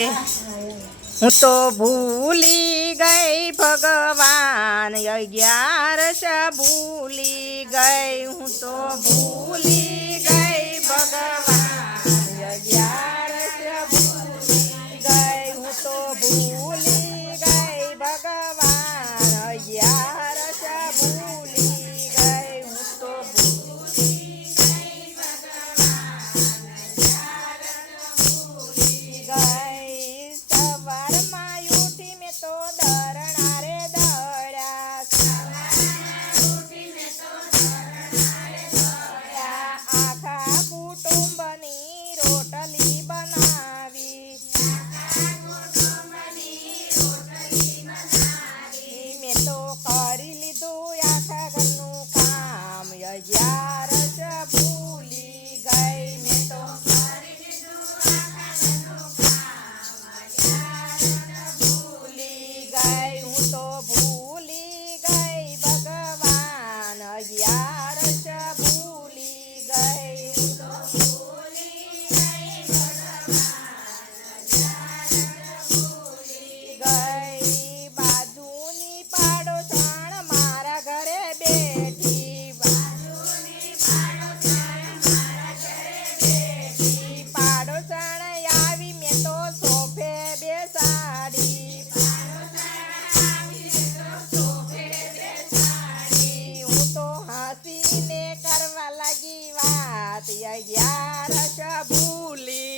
હું તો ભૂલી ગઈ ભગવાન અગિયારસ ભૂલી ગઈ. હું તો ભૂલી ગઈ યાર ભૂલી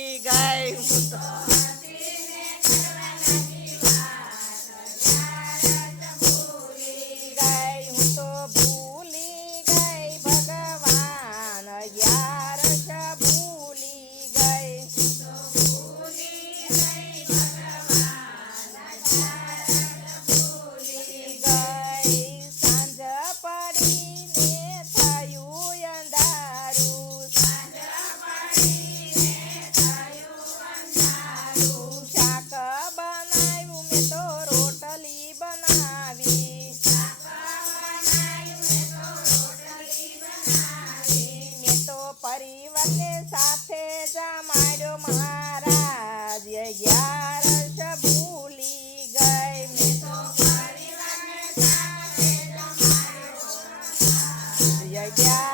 yeah.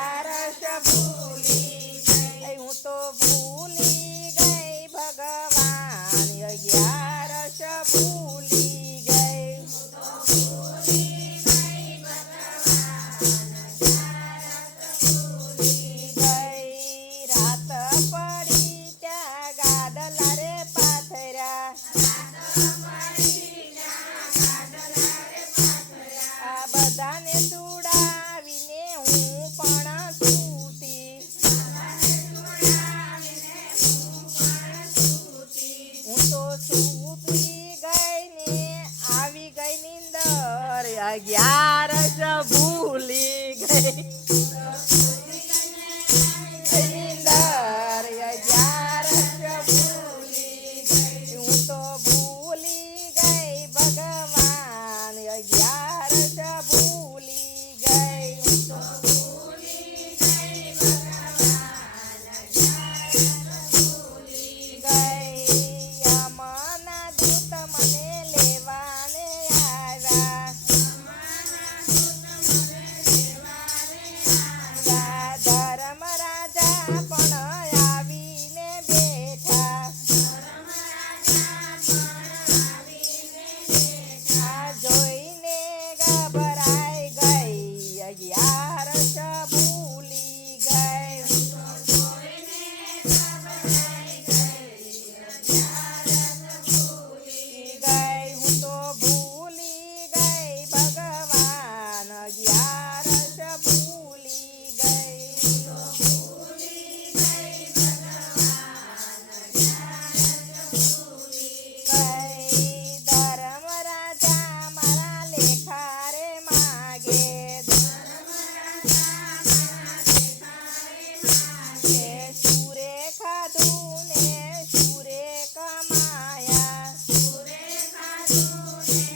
day. bye. Yeah.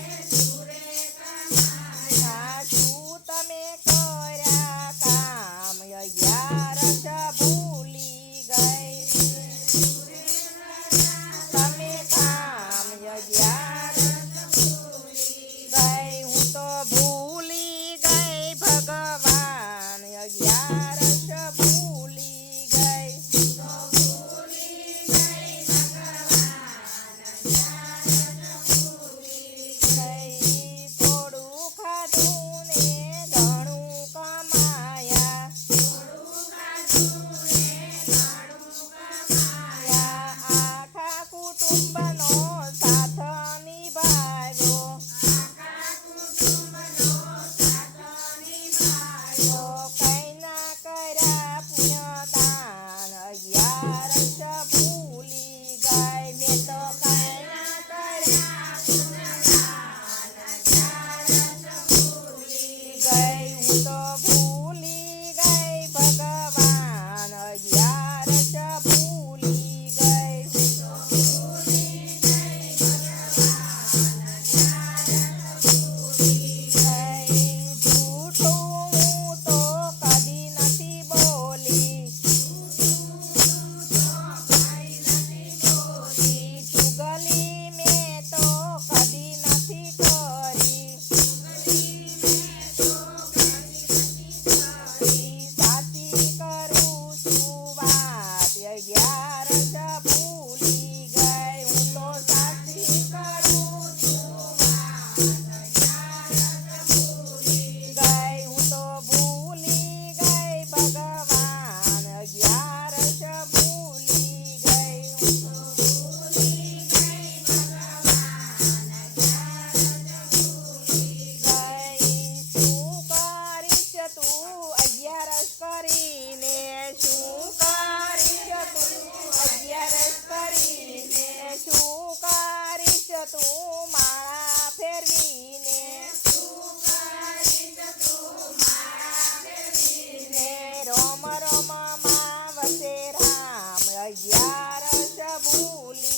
Yara Shabuli